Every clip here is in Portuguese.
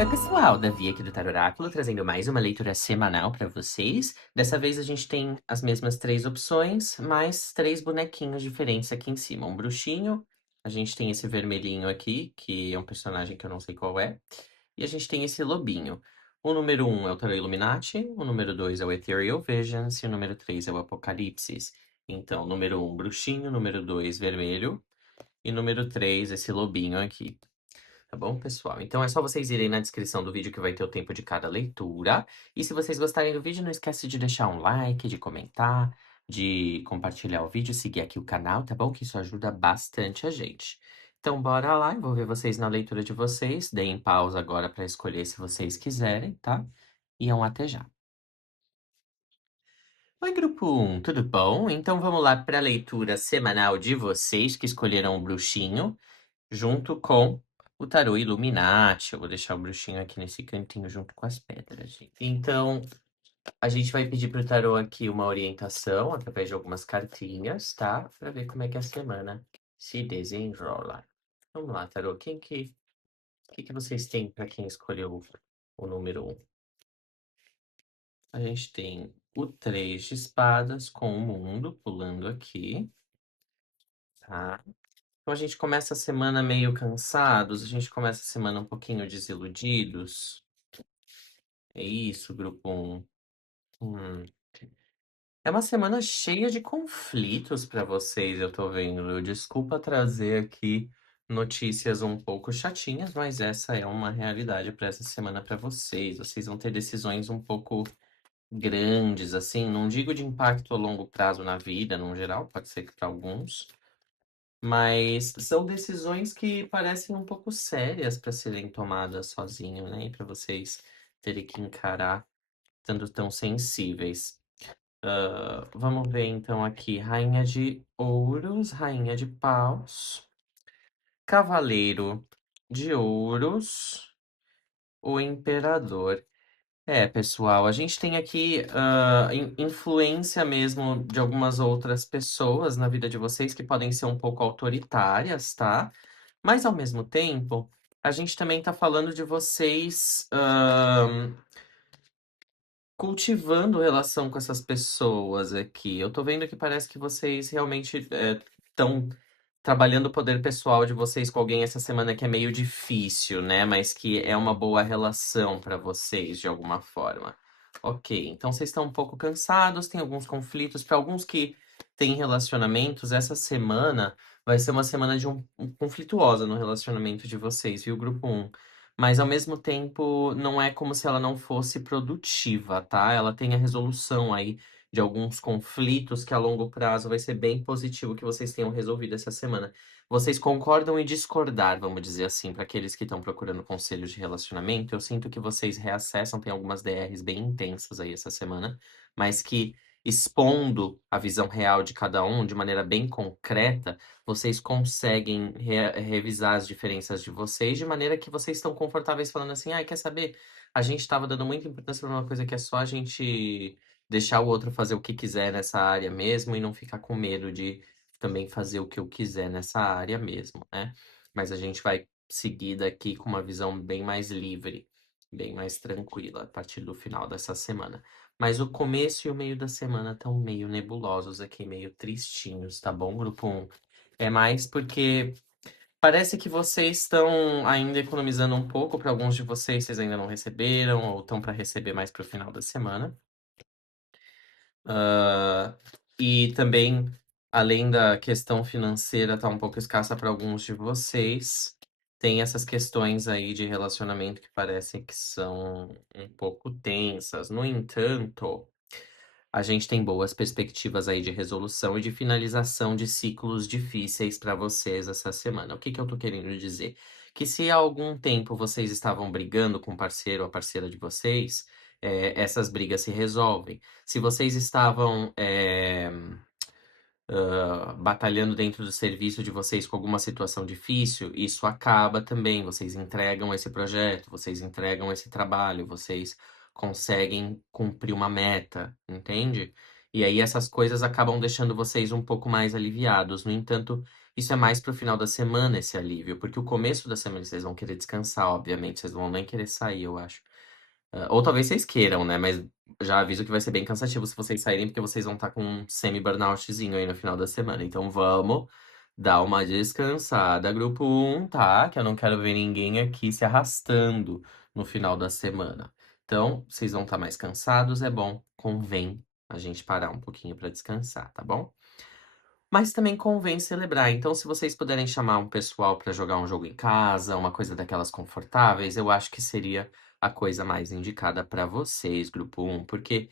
Oi, pessoal, Davi aqui do Tarot Oráculo, trazendo mais uma leitura semanal para vocês. Dessa vez a gente tem as mesmas três opções, mais três bonequinhos diferentes aqui em cima. Um bruxinho, a gente tem esse vermelhinho aqui, que é um personagem que eu não sei qual é, e a gente tem esse lobinho. O número 1 é o Tarot Illuminati, o número 2 é o Ethereal Visions e o número 3 é o Apocalipsis. Então, número 1, bruxinho, número 2, vermelho, e número 3, esse lobinho aqui. Tá bom, pessoal? Então é só vocês irem na descrição do vídeo que vai ter o tempo de cada leitura. E se vocês gostarem do vídeo, não esquece de deixar um like, de comentar, de compartilhar o vídeo, seguir aqui o canal, tá bom? Que isso ajuda bastante a gente. Então bora lá, eu vou ver vocês na leitura de vocês. Deem pausa agora para escolher se vocês quiserem, tá? E é um até já. Oi, grupo 1, tudo bom? Então vamos lá para a leitura semanal de vocês que escolheram o bruxinho junto com o tarô Illuminati. Eu vou deixar o bruxinho aqui nesse cantinho junto com as pedras, gente. Então, a gente vai pedir pro tarô aqui uma orientação através de algumas cartinhas, tá? Pra ver como é que a semana se desenrola. Vamos lá, tarô. O que que vocês têm pra quem escolheu o número 1? A gente tem o 3 de espadas com o mundo pulando aqui, tá? Então a gente começa a semana meio cansados, a gente começa a semana um pouquinho desiludidos. É isso, grupo 1. Hum. É uma semana cheia de conflitos para vocês, eu tô vendo. Desculpa trazer aqui notícias um pouco chatinhas, mas essa é uma realidade para essa semana para vocês. Vocês vão ter decisões um pouco grandes, assim, não digo de impacto a longo prazo na vida, no geral, pode ser que para alguns. Mas são decisões que parecem um pouco sérias para serem tomadas sozinho, né? E para vocês terem que encarar estando tão sensíveis. Vamos ver então aqui: Rainha de Ouros, Rainha de Paus, Cavaleiro de Ouros, o Imperador. É, pessoal, a gente tem aqui influência mesmo de algumas outras pessoas na vida de vocês que podem ser um pouco autoritárias, tá? Mas ao mesmo tempo, a gente também tá falando de vocês cultivando relação com essas pessoas aqui. Eu tô vendo que parece que vocês realmente estão trabalhando o poder pessoal de vocês com alguém essa semana que é meio difícil, né? Mas que é uma boa relação pra vocês de alguma forma. Ok, então vocês estão um pouco cansados, tem alguns conflitos. Para alguns que têm relacionamentos, essa semana vai ser uma semana de conflituosa no relacionamento de vocês, viu, grupo 1? Mas ao mesmo tempo, não é como se ela não fosse produtiva, tá? Ela tem a resolução aí de alguns conflitos que a longo prazo vai ser bem positivo que vocês tenham resolvido essa semana. Vocês concordam em discordar, vamos dizer assim, para aqueles que estão procurando conselhos de relacionamento. Eu sinto que vocês reacessam, tem algumas DRs bem intensas aí essa semana, mas que expondo a visão real de cada um de maneira bem concreta, vocês conseguem revisar as diferenças de vocês de maneira que vocês estão confortáveis falando assim, ah, quer saber? A gente estava dando muita importância para uma coisa que é só a gente deixar o outro fazer o que quiser nessa área mesmo e não ficar com medo de também fazer o que eu quiser nessa área mesmo, né? Mas a gente vai seguir daqui com uma visão bem mais livre, bem mais tranquila a partir do final dessa semana. Mas o começo e o meio da semana estão meio nebulosos aqui, meio tristinhos, tá bom, grupo 1? É mais porque parece que vocês estão ainda economizando um pouco para alguns de vocês ainda não receberam ou estão para receber mais para o final da semana. Ah, e também, além da questão financeira tá um pouco escassa para alguns de vocês, tem essas questões aí de relacionamento que parecem que são um pouco tensas. No entanto, a gente tem boas perspectivas aí de resolução e de finalização de ciclos difíceis para vocês essa semana. O que que eu tô querendo dizer? Que se há algum tempo vocês estavam brigando com o parceiro ou a parceira de vocês, essas brigas se resolvem. Se vocês estavam batalhando dentro do serviço de vocês com alguma situação difícil, isso acaba também. Vocês entregam esse projeto, vocês entregam esse trabalho, vocês conseguem cumprir uma meta, entende? E aí essas coisas acabam deixando vocês um pouco mais aliviados. No entanto, isso é mais para o final da semana esse alívio, porque o começo da semana vocês vão querer descansar, obviamente, vocês não vão nem querer sair, eu acho. Ou talvez vocês queiram, né? Mas já aviso que vai ser bem cansativo se vocês saírem, porque vocês vão estar com um semi-burnoutzinho aí no final da semana. Então vamos dar uma descansada, grupo um, tá? Que eu não quero ver ninguém aqui se arrastando no final da semana. Então, vocês vão estar mais cansados, é bom, convém a gente parar um pouquinho para descansar, tá bom? Mas também convém celebrar. Então, se vocês puderem chamar um pessoal para jogar um jogo em casa, uma coisa daquelas confortáveis, eu acho que seria a coisa mais indicada para vocês, grupo um, porque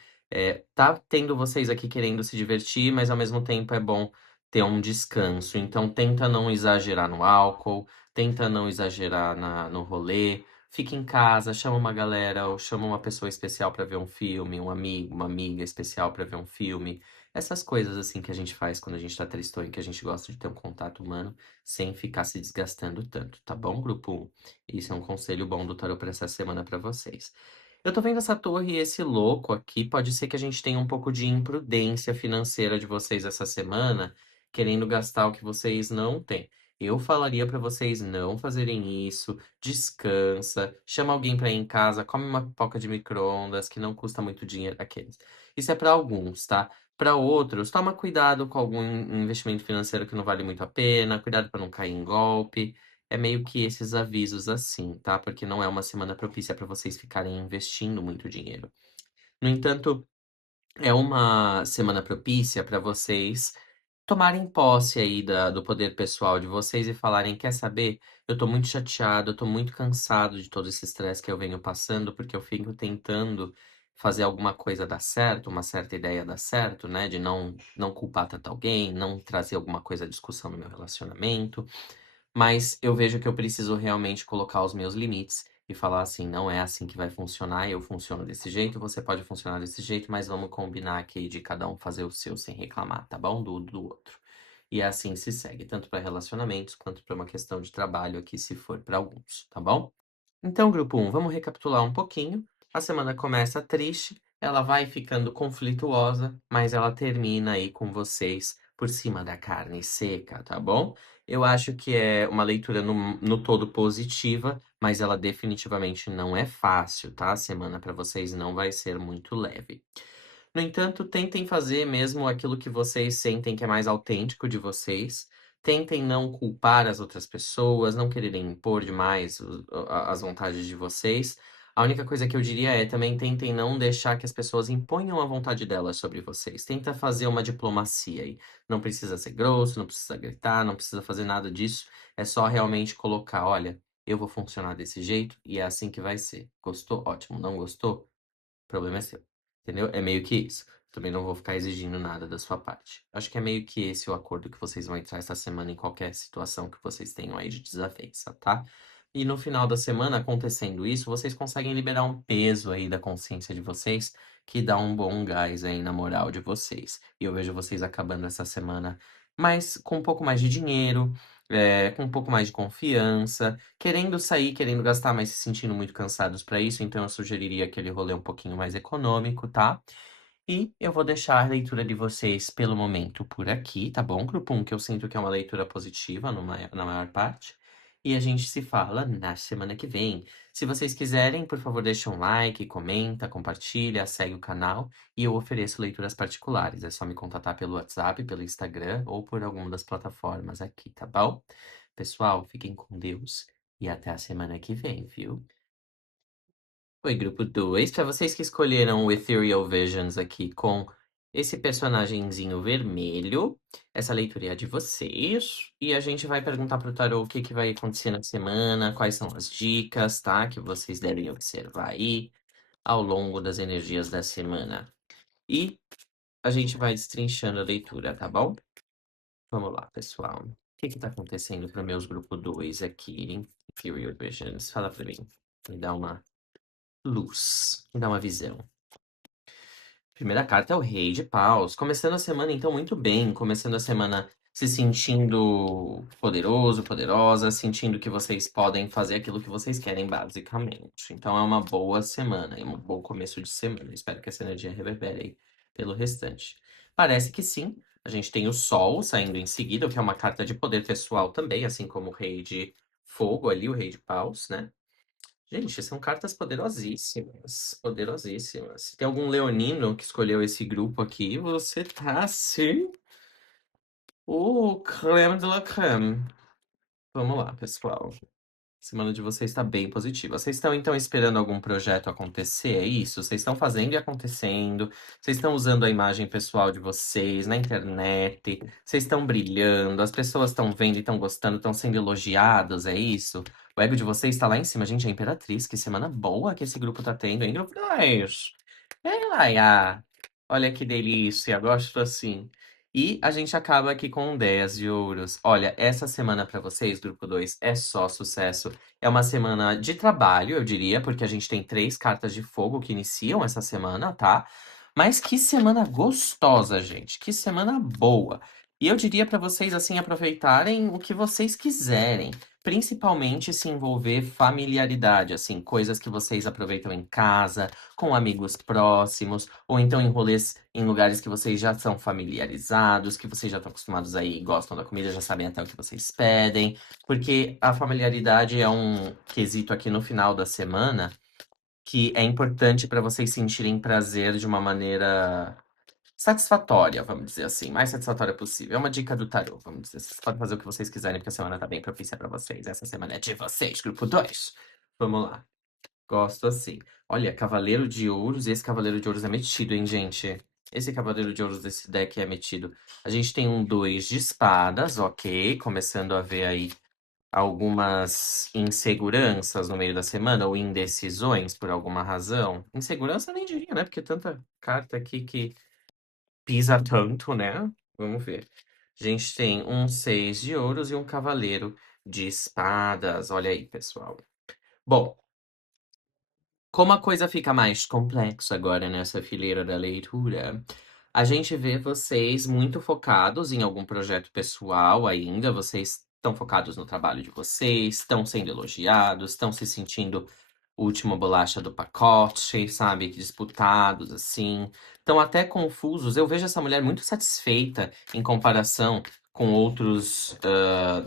tá tendo vocês aqui querendo se divertir, mas ao mesmo tempo é bom ter um descanso. Então, tenta não exagerar no álcool, tenta não exagerar no rolê. Fica em casa, chama uma galera ou chama uma pessoa especial para ver um filme, um amigo, uma amiga especial para ver um filme. Essas coisas, assim, que a gente faz quando a gente tá tristonho, que a gente gosta de ter um contato humano, sem ficar se desgastando tanto, tá bom, grupo 1? Isso é um conselho bom do tarô pra essa semana pra vocês. Eu tô vendo essa torre e esse louco aqui, pode ser que a gente tenha um pouco de imprudência financeira de vocês essa semana, querendo gastar o que vocês não têm. Eu falaria pra vocês não fazerem isso, descansa, chama alguém pra ir em casa, come uma pipoca de micro-ondas, que não custa muito dinheiro, aqueles. Isso é pra alguns, tá? Para outros, toma cuidado com algum investimento financeiro que não vale muito a pena, cuidado para não cair em golpe. É meio que esses avisos assim, tá? Porque não é uma semana propícia para vocês ficarem investindo muito dinheiro. No entanto, é uma semana propícia para vocês tomarem posse aí do poder pessoal de vocês e falarem: quer saber? Eu tô muito chateado, eu tô muito cansado de todo esse estresse que eu venho passando, porque eu fico tentando fazer alguma coisa dar certo, uma certa ideia dar certo, né? De não culpar tanto alguém, não trazer alguma coisa à discussão no meu relacionamento. Mas eu vejo que eu preciso realmente colocar os meus limites e falar assim: não é assim que vai funcionar, eu funciono desse jeito, você pode funcionar desse jeito, mas vamos combinar aqui de cada um fazer o seu sem reclamar, tá bom? Do outro. E assim se segue, tanto para relacionamentos quanto para uma questão de trabalho aqui, se for para alguns, tá bom? Então, grupo um, vamos recapitular um pouquinho. A semana começa triste, ela vai ficando conflituosa, mas ela termina aí com vocês por cima da carne seca, tá bom? Eu acho que é uma leitura no todo positiva, mas ela definitivamente não é fácil, tá? A semana para vocês não vai ser muito leve. No entanto, tentem fazer mesmo aquilo que vocês sentem que é mais autêntico de vocês. Tentem não culpar as outras pessoas, não quererem impor demais as vontades de vocês. A única coisa que eu diria é também tentem não deixar que as pessoas imponham a vontade delas sobre vocês. Tenta fazer uma diplomacia aí. Não precisa ser grosso, não precisa gritar, não precisa fazer nada disso. É só realmente colocar, olha, eu vou funcionar desse jeito e é assim que vai ser. Gostou? Ótimo. Não gostou? O problema é seu. Entendeu? É meio que isso. Também não vou ficar exigindo nada da sua parte. Acho que é meio que esse o acordo que vocês vão entrar essa semana em qualquer situação que vocês tenham aí de desavença, tá? E no final da semana, acontecendo isso, vocês conseguem liberar um peso aí da consciência de vocês que dá um bom gás aí na moral de vocês. E eu vejo vocês acabando essa semana mais com um pouco mais de dinheiro, com um pouco mais de confiança, querendo sair, querendo gastar, mas se sentindo muito cansados para isso, então eu sugeriria aquele rolê um pouquinho mais econômico, tá? E eu vou deixar a leitura de vocês pelo momento por aqui, tá bom, grupo 1, que eu sinto que é uma leitura positiva na maior parte. E a gente se fala na semana que vem. Se vocês quiserem, por favor, deixa um like, comenta, compartilha, segue o canal e eu ofereço leituras particulares. É só me contatar pelo WhatsApp, pelo Instagram ou por alguma das plataformas aqui, tá bom? Pessoal, fiquem com Deus e até a semana que vem, viu? Oi, grupo 2. Para vocês que escolheram o Ethereal Visions aqui com esse personagenzinho vermelho, essa leitura é a de vocês. E a gente vai perguntar pro tarô o que que vai acontecer na semana, quais são as dicas, tá? Que vocês devem observar aí ao longo das energias da semana. E a gente vai destrinchando a leitura, tá bom? Vamos lá, pessoal. O que que tá acontecendo para meus grupo 2 aqui, hein? Ethereal Visions. Fala pra mim. Me dá uma luz, me dá uma visão. Primeira carta é o Rei de Paus. Começando a semana, então, muito bem. Começando a semana se sentindo poderoso, poderosa, sentindo que vocês podem fazer aquilo que vocês querem, basicamente. Então, é uma boa semana, é um bom começo de semana. Espero que essa energia reverbere aí pelo restante. Parece que sim. A gente tem o Sol saindo em seguida, o que é uma carta de poder pessoal também, assim como o Rei de Fogo ali, o Rei de Paus, né? Gente, são cartas poderosíssimas, poderosíssimas. Se tem algum leonino que escolheu esse grupo aqui, você tá assim, o creme de la creme. Vamos lá, pessoal. Semana de vocês está bem positiva. Vocês estão então esperando algum projeto acontecer? É isso? Vocês estão fazendo e acontecendo? Vocês estão usando a imagem pessoal de vocês na internet? Vocês estão brilhando? As pessoas estão vendo e estão gostando, estão sendo elogiados? É isso? O ego de vocês está lá em cima. Gente, a Imperatriz, que semana boa que esse grupo tá tendo, hein, grupo 2? Ei, Laia! Olha que delícia, gosto assim. E a gente acaba aqui com 10 de ouros. Olha, essa semana pra vocês, grupo 2, é só sucesso. É uma semana de trabalho, eu diria, porque a gente tem 3 cartas de fogo que iniciam essa semana, tá? Mas que semana gostosa, gente. Que semana boa. E eu diria pra vocês, assim, aproveitarem o que vocês quiserem. Principalmente se envolver familiaridade, assim, coisas que vocês aproveitam em casa, com amigos próximos, ou então em rolês em lugares que vocês já são familiarizados, que vocês já estão acostumados aí, gostam da comida, já sabem até o que vocês pedem. Porque a familiaridade é um quesito aqui no final da semana que é importante para vocês sentirem prazer de uma maneira satisfatória, vamos dizer assim, mais satisfatória possível. É uma dica do tarô, vamos dizer. Vocês podem fazer o que vocês quiserem, porque a semana tá bem propícia para vocês. Essa semana é de vocês, grupo 2. Vamos lá. Gosto assim. Olha, Cavaleiro de Ouros. Esse Cavaleiro de Ouros é metido, hein, gente? Esse Cavaleiro de Ouros desse deck é metido. A gente tem um 2 de espadas, ok. Começando a ver aí algumas inseguranças no meio da semana, ou indecisões por alguma razão. Insegurança nem diria, né? Porque tanta carta aqui que pisa tanto, né? Vamos ver. A gente tem um 6 de ouros e um Cavaleiro de espadas. Olha aí, pessoal. Bom. Como a coisa fica mais complexa agora nessa fileira da leitura, a gente vê vocês muito focados em algum projeto pessoal ainda, vocês estão focados no trabalho de vocês, estão sendo elogiados, estão se sentindo o último bolacha do pacote, sabe? Disputados, assim. Estão até confusos. Eu vejo essa mulher muito satisfeita em comparação com outros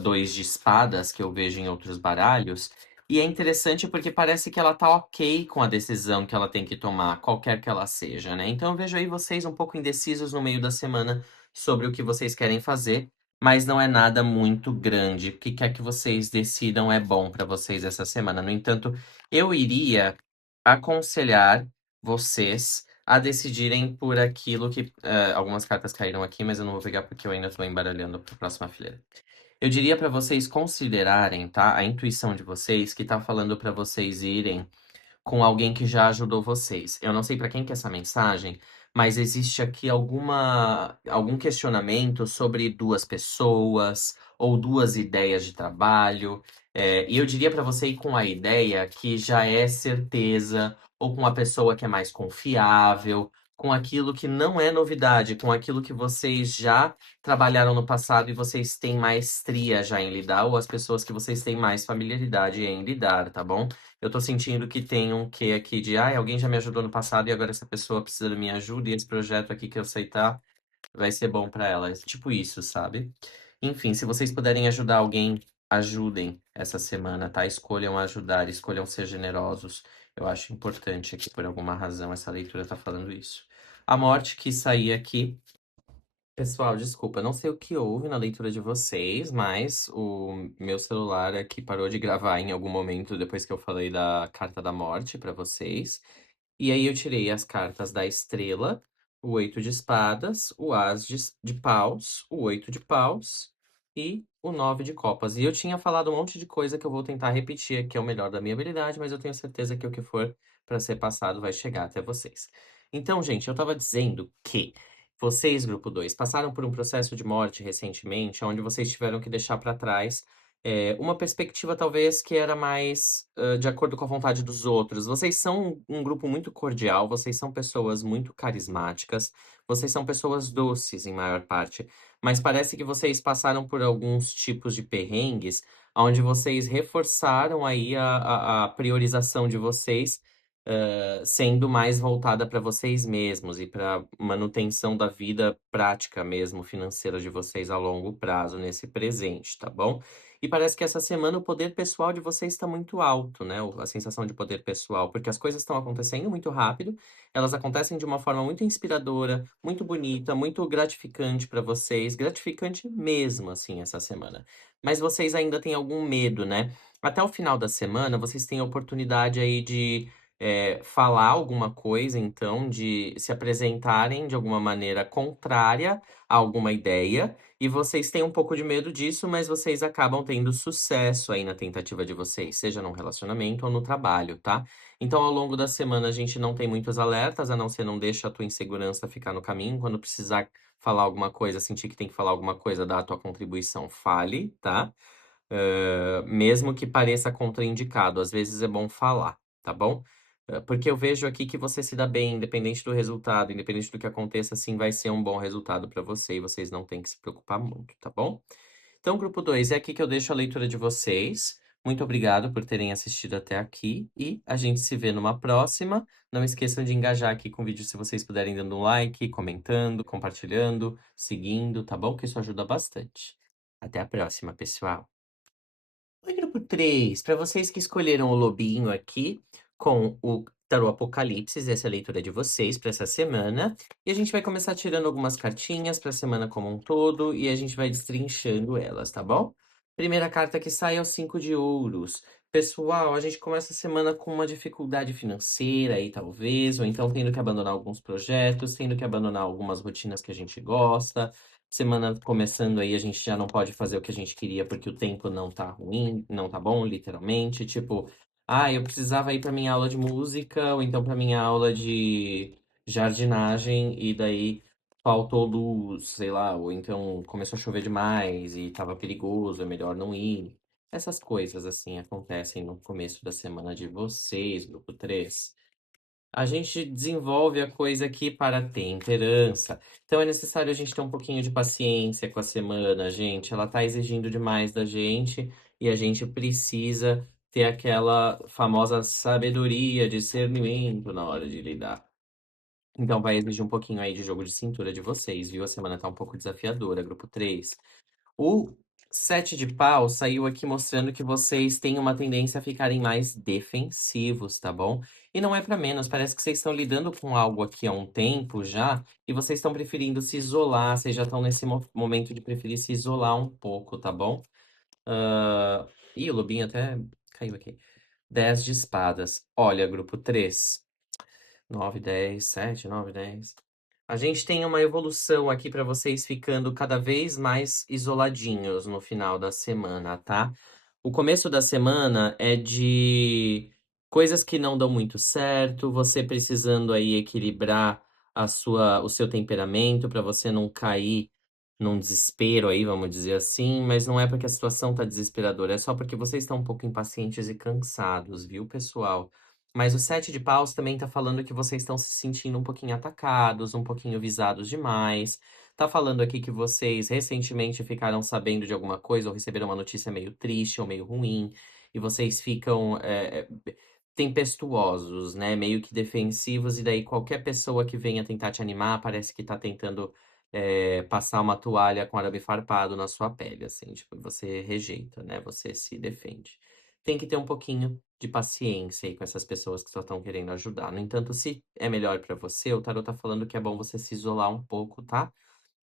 2 de espadas que eu vejo em outros baralhos. E é interessante porque parece que ela tá ok com a decisão que ela tem que tomar, qualquer que ela seja, né? Então eu vejo aí vocês um pouco indecisos no meio da semana sobre o que vocês querem fazer, mas não é nada muito grande. O que quer que vocês decidam é bom pra vocês essa semana. No entanto, eu iria aconselhar vocês a decidirem por aquilo que. Algumas cartas caíram aqui, mas eu não vou pegar porque eu ainda tô embaralhando pra próxima fileira. Eu diria pra vocês considerarem, tá? A intuição de vocês que tá falando pra vocês irem com alguém que já ajudou vocês. Eu não sei pra quem que é essa mensagem, mas existe aqui algum questionamento sobre 2 pessoas ou 2 ideias de trabalho. E eu diria pra você ir com a ideia que já é certeza, ou com a pessoa que é mais confiável, com aquilo que não é novidade, com aquilo que vocês já trabalharam no passado e vocês têm maestria já em lidar, ou as pessoas que vocês têm mais familiaridade em lidar, tá bom? Eu tô sentindo que tem um quê aqui de, ai, alguém já me ajudou no passado e agora essa pessoa precisa da minha ajuda e esse projeto aqui que eu aceitar vai ser bom pra ela. Tipo isso, sabe? Enfim, se vocês puderem ajudar alguém, ajudem essa semana, tá? Escolham ajudar, escolham ser generosos. Eu acho importante aqui, por alguma razão, essa leitura tá falando isso. A morte que sair aqui. Pessoal, desculpa, não sei o que houve na leitura de vocês, mas o meu celular aqui parou de gravar em algum momento depois que eu falei da carta da morte pra vocês. E aí eu tirei as cartas da estrela, o 8 de espadas, o as de paus, o 8 de paus e o 9 de copas. E eu tinha falado um monte de coisa que eu vou tentar repetir, que é o melhor da minha habilidade, mas eu tenho certeza que o que for pra ser passado vai chegar até vocês. Então, gente, eu tava dizendo que vocês, grupo 2, passaram por um processo de morte recentemente, onde vocês tiveram que deixar pra trás uma perspectiva talvez que era mais de acordo com a vontade dos outros. Vocês são um grupo muito cordial, vocês são pessoas muito carismáticas, vocês são pessoas doces em maior parte, mas parece que vocês passaram por alguns tipos de perrengues, onde vocês reforçaram aí a priorização de vocês sendo mais voltada para vocês mesmos e para manutenção da vida prática mesmo financeira de vocês a longo prazo nesse presente, tá bom? E parece que essa semana o poder pessoal de vocês está muito alto, né? A sensação de poder pessoal, porque as coisas estão acontecendo muito rápido, elas acontecem de uma forma muito inspiradora, muito bonita, muito gratificante para vocês, gratificante mesmo, assim, essa semana. Mas vocês ainda têm algum medo, né? Até o final da semana, vocês têm a oportunidade aí de falar alguma coisa, então, de se apresentarem de alguma maneira contrária a alguma ideia, e vocês têm um pouco de medo disso, mas vocês acabam tendo sucesso aí na tentativa de vocês, seja num relacionamento ou no trabalho, tá? Então, ao longo da semana, a gente não tem muitos alertas, a não ser não deixa a tua insegurança ficar no caminho. Quando precisar falar alguma coisa, sentir que tem que falar alguma coisa, dar a tua contribuição, fale, tá? Mesmo que pareça contraindicado, às vezes é bom falar, tá bom? Porque eu vejo aqui que você se dá bem, independente do resultado, independente do que aconteça, assim vai ser um bom resultado para você e vocês não têm que se preocupar muito, tá bom? Então, grupo 2 é aqui que eu deixo a leitura de vocês. Muito obrigado por terem assistido até aqui e a gente se vê numa próxima. Não esqueçam de engajar aqui com o vídeo se vocês puderem dando um like, comentando, compartilhando, seguindo, tá bom? Que isso ajuda bastante. Até a próxima, pessoal. Oi, grupo 3, para vocês que escolheram o lobinho aqui com o Tarô Apocalipse, essa é a leitura de vocês para essa semana. E a gente vai começar tirando algumas cartinhas para a semana como um todo e a gente vai destrinchando elas, tá bom? Primeira carta que sai é o 5 de ouros. Pessoal, a gente começa a semana com uma dificuldade financeira aí, talvez, ou então tendo que abandonar alguns projetos, tendo que abandonar algumas rotinas que a gente gosta. Semana começando aí, a gente já não pode fazer o que a gente queria porque o tempo não tá ruim, não tá bom, literalmente. Tipo, eu precisava ir pra minha aula de música ou então pra minha aula de jardinagem e daí faltou luz, sei lá, ou então começou a chover demais e tava perigoso, é melhor não ir. Essas coisas assim acontecem no começo da semana de vocês, grupo 3. A gente desenvolve a coisa aqui para temperança. Então é necessário a gente ter um pouquinho de paciência com a semana, gente. Ela tá exigindo demais da gente e a gente precisa ter aquela famosa sabedoria, discernimento na hora de lidar. Então vai exigir um pouquinho aí de jogo de cintura de vocês, viu? A semana tá um pouco desafiadora, grupo 3. O 7 de pau saiu aqui mostrando que vocês têm uma tendência a ficarem mais defensivos, tá bom? E não é pra menos, parece que vocês estão lidando com algo aqui há um tempo já e vocês estão preferindo se isolar, vocês já estão nesse momento de preferir se isolar um pouco, tá bom? Ah, Ih, o lobinho até caiu aqui. 10 de espadas. Olha, grupo 3. 9, 10, 7, 9, 10. A gente tem uma evolução aqui para vocês ficando cada vez mais isoladinhos no final da semana, tá? O começo da semana é de coisas que não dão muito certo, você precisando aí equilibrar o seu temperamento para você não cair num desespero aí, vamos dizer assim, mas não é porque a situação tá desesperadora, é só porque vocês estão um pouco impacientes e cansados, viu, pessoal? Mas o 7 de paus também tá falando que vocês estão se sentindo um pouquinho atacados, um pouquinho visados demais. Tá falando aqui que vocês recentemente ficaram sabendo de alguma coisa ou receberam uma notícia meio triste ou meio ruim, e vocês ficam tempestuosos, né? Meio que defensivos, e daí qualquer pessoa que venha tentar te animar parece que tá tentando passar uma toalha com arame farpado na sua pele, assim, tipo, você rejeita, né? Você se defende. Tem que ter um pouquinho de paciência aí com essas pessoas que só estão querendo ajudar. No entanto, se é melhor pra você, o tarot tá falando que é bom você se isolar um pouco, tá?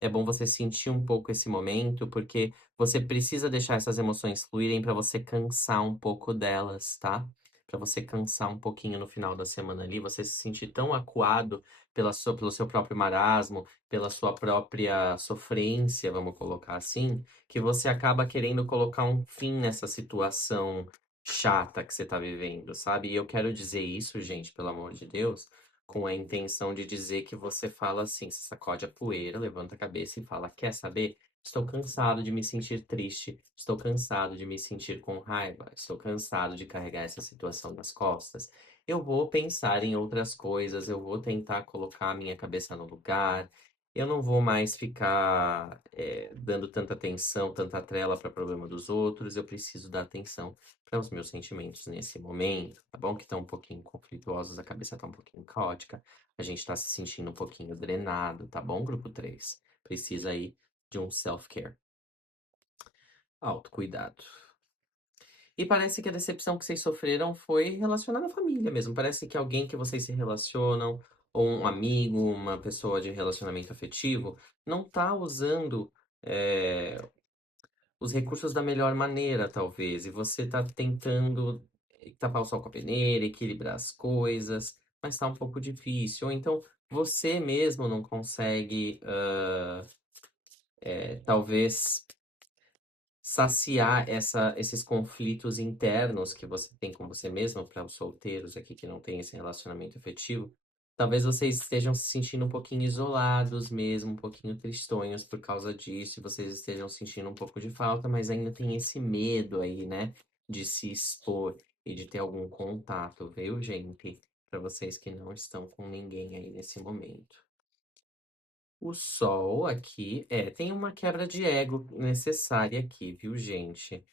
É bom você sentir um pouco esse momento, porque você precisa deixar essas emoções fluírem pra você cansar um pouco delas, tá? Pra você cansar um pouquinho no final da semana ali, você se sentir tão acuado pelo seu próprio marasmo, pela sua própria sofrência, vamos colocar assim, que você acaba querendo colocar um fim nessa situação chata que você tá vivendo, sabe? E eu quero dizer isso, gente, pelo amor de Deus, com a intenção de dizer que você fala assim, você sacode a poeira, levanta a cabeça e fala: quer saber? Estou cansado de me sentir triste, estou cansado de me sentir com raiva, estou cansado de carregar essa situação nas costas. Eu vou pensar em outras coisas, eu vou tentar colocar a minha cabeça no lugar, Eu não vou mais ficar, dando tanta atenção, tanta trela para problema dos outros, eu preciso dar atenção para os meus sentimentos nesse momento, tá bom? Que estão um pouquinho conflituosos, a cabeça tá um pouquinho caótica, a gente tá se sentindo um pouquinho drenado, tá bom, grupo 3? Precisa aí de um self-care, autocuidado. E parece que a decepção que vocês sofreram foi relacionada à família mesmo. Parece que alguém que vocês se relacionam, ou um amigo, uma pessoa de relacionamento afetivo, não tá usando, eh, os recursos da melhor maneira, talvez. E você tá tentando tapar o sol com a peneira, equilibrar as coisas, mas tá um pouco difícil. Ou então você mesmo não consegue, talvez saciar esses conflitos internos que você tem com você mesmo, para os solteiros aqui que não têm esse relacionamento afetivo, talvez vocês estejam se sentindo um pouquinho isolados mesmo, um pouquinho tristonhos por causa disso, e vocês estejam sentindo um pouco de falta, mas ainda tem esse medo aí, né, de se expor e de ter algum contato, viu, gente? Para vocês que não estão com ninguém aí nesse momento. O sol aqui tem uma quebra de ego necessária aqui, viu, gente?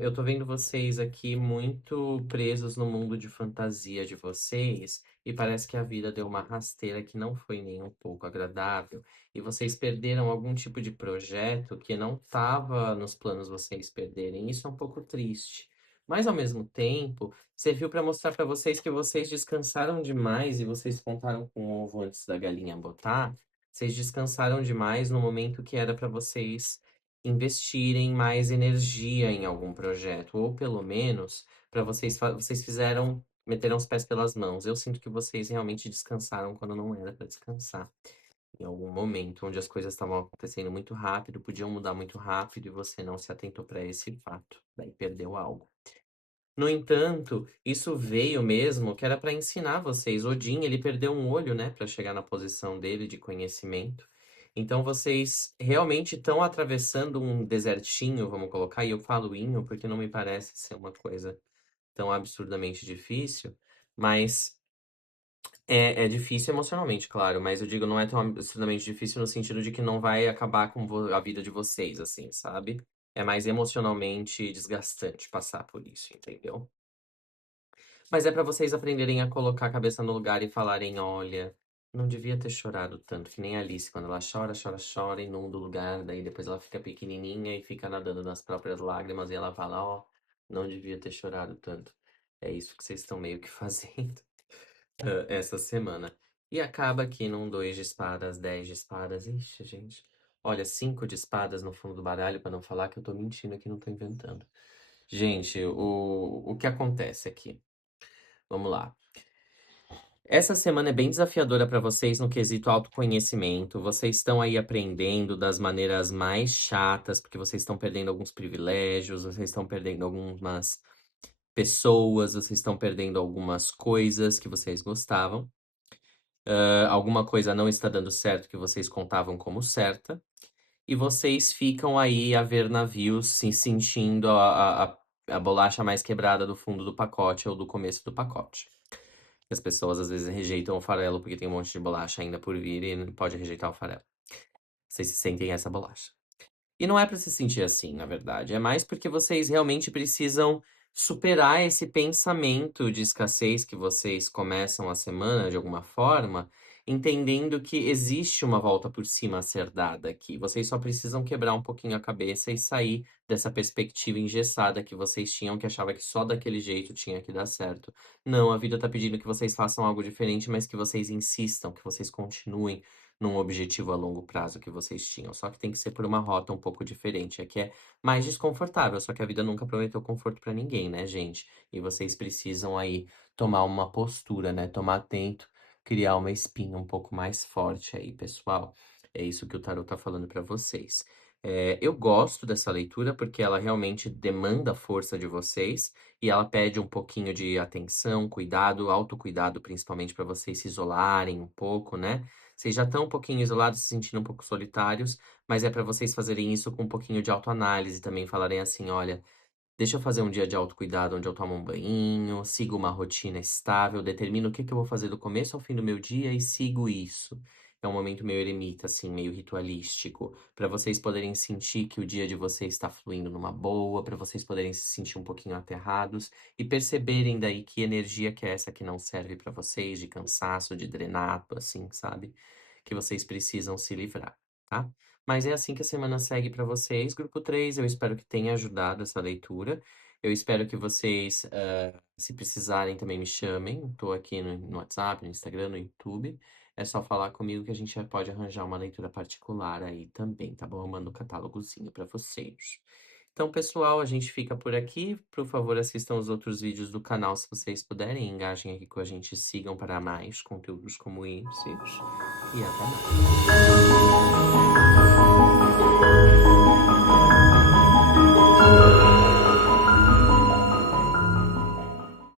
Eu tô vendo vocês aqui muito presos no mundo de fantasia de vocês, e parece que a vida deu uma rasteira que não foi nem um pouco agradável, e vocês perderam algum tipo de projeto que não estava nos planos vocês perderem. Isso é um pouco triste. Mas ao mesmo tempo, serviu para mostrar para vocês que vocês descansaram demais e vocês contaram com o ovo antes da galinha botar. Vocês descansaram demais no momento que era para vocês investirem mais energia em algum projeto, ou pelo menos para vocês fizeram meteram os pés pelas mãos. Eu sinto que vocês realmente descansaram quando não era para descansar. Em algum momento onde as coisas estavam acontecendo muito rápido, podiam mudar muito rápido e você não se atentou para esse fato. Daí perdeu algo. No entanto, isso veio mesmo que era para ensinar vocês. Odin, ele perdeu um olho, né, para chegar na posição dele de conhecimento. Então vocês realmente estão atravessando um desertinho, vamos colocar, e eu falo inho porque não me parece ser uma coisa tão absurdamente difícil, mas é difícil emocionalmente, claro, mas eu digo, não é tão absurdamente difícil no sentido de que não vai acabar com a vida de vocês, assim, sabe? É mais emocionalmente desgastante passar por isso, entendeu? Mas é pra vocês aprenderem a colocar a cabeça no lugar e falarem: "Olha, não devia ter chorado tanto", que nem a Alice, quando ela chora, chora, chora, inunda o lugar, daí depois ela fica pequenininha e fica nadando nas próprias lágrimas e ela fala: "Ó, não devia ter chorado tanto". É isso que vocês estão meio que fazendo, essa semana. E acaba aqui num 2 de espadas, 10 de espadas. Ixi, gente. Olha, 5 de espadas no fundo do baralho, pra não falar que eu tô mentindo aqui, não tô inventando. Gente, o que acontece aqui? Vamos lá. Essa semana é bem desafiadora para vocês no quesito autoconhecimento. Vocês estão aí aprendendo das maneiras mais chatas, porque vocês estão perdendo alguns privilégios, vocês estão perdendo algumas pessoas, vocês estão perdendo algumas coisas que vocês gostavam. Alguma coisa não está dando certo que vocês contavam como certa. E vocês ficam aí a ver navios, se sentindo a bolacha mais quebrada do fundo do pacote ou do começo do pacote. As pessoas às vezes rejeitam o farelo porque tem um monte de bolacha ainda por vir e não pode rejeitar o farelo. Vocês se sentem essa bolacha. E não é pra se sentir assim, na verdade. É mais porque vocês realmente precisam superar esse pensamento de escassez que vocês começam a semana de alguma forma, entendendo que existe uma volta por cima a ser dada aqui. Vocês só precisam quebrar um pouquinho a cabeça e sair dessa perspectiva engessada que vocês tinham, que achava que só daquele jeito tinha que dar certo. Não, a vida tá pedindo que vocês façam algo diferente, mas que vocês insistam, que vocês continuem num objetivo a longo prazo que vocês tinham. Só que tem que ser por uma rota um pouco diferente. É que é mais desconfortável, só que a vida nunca prometeu conforto pra ninguém, né, gente? E vocês precisam aí tomar uma postura, né? Tomar atento, criar uma espinha um pouco mais forte aí, pessoal. É isso que o tarot tá falando pra vocês. Eu gosto dessa leitura porque ela realmente demanda a força de vocês e ela pede um pouquinho de atenção, cuidado, autocuidado, principalmente para vocês se isolarem um pouco, né? Vocês já estão um pouquinho isolados, se sentindo um pouco solitários, mas é para vocês fazerem isso com um pouquinho de autoanálise também, falarem assim: olha, deixa eu fazer um dia de autocuidado onde eu tomo um banho, sigo uma rotina estável, determino o que que eu vou fazer do começo ao fim do meu dia e sigo isso. é um momento meio eremita, assim, meio ritualístico, para vocês poderem sentir que o dia de vocês está fluindo numa boa, para vocês poderem se sentir um pouquinho aterrados e perceberem daí que energia que é essa que não serve para vocês, de cansaço, de drenato, assim, sabe? Que vocês precisam se livrar, tá? Mas é assim que a semana segue para vocês. Grupo 3, eu espero que tenha ajudado essa leitura. Eu espero que vocês, se precisarem, também me chamem. Estou aqui no WhatsApp, no Instagram, no YouTube. É só falar comigo que a gente já pode arranjar uma leitura particular aí também, tá bom? Eu mando o catálogozinho para vocês. Então, pessoal, a gente fica por aqui. Por favor, assistam os outros vídeos do canal se vocês puderem. Engajem aqui com a gente, sigam para mais conteúdos como esses. E até mais.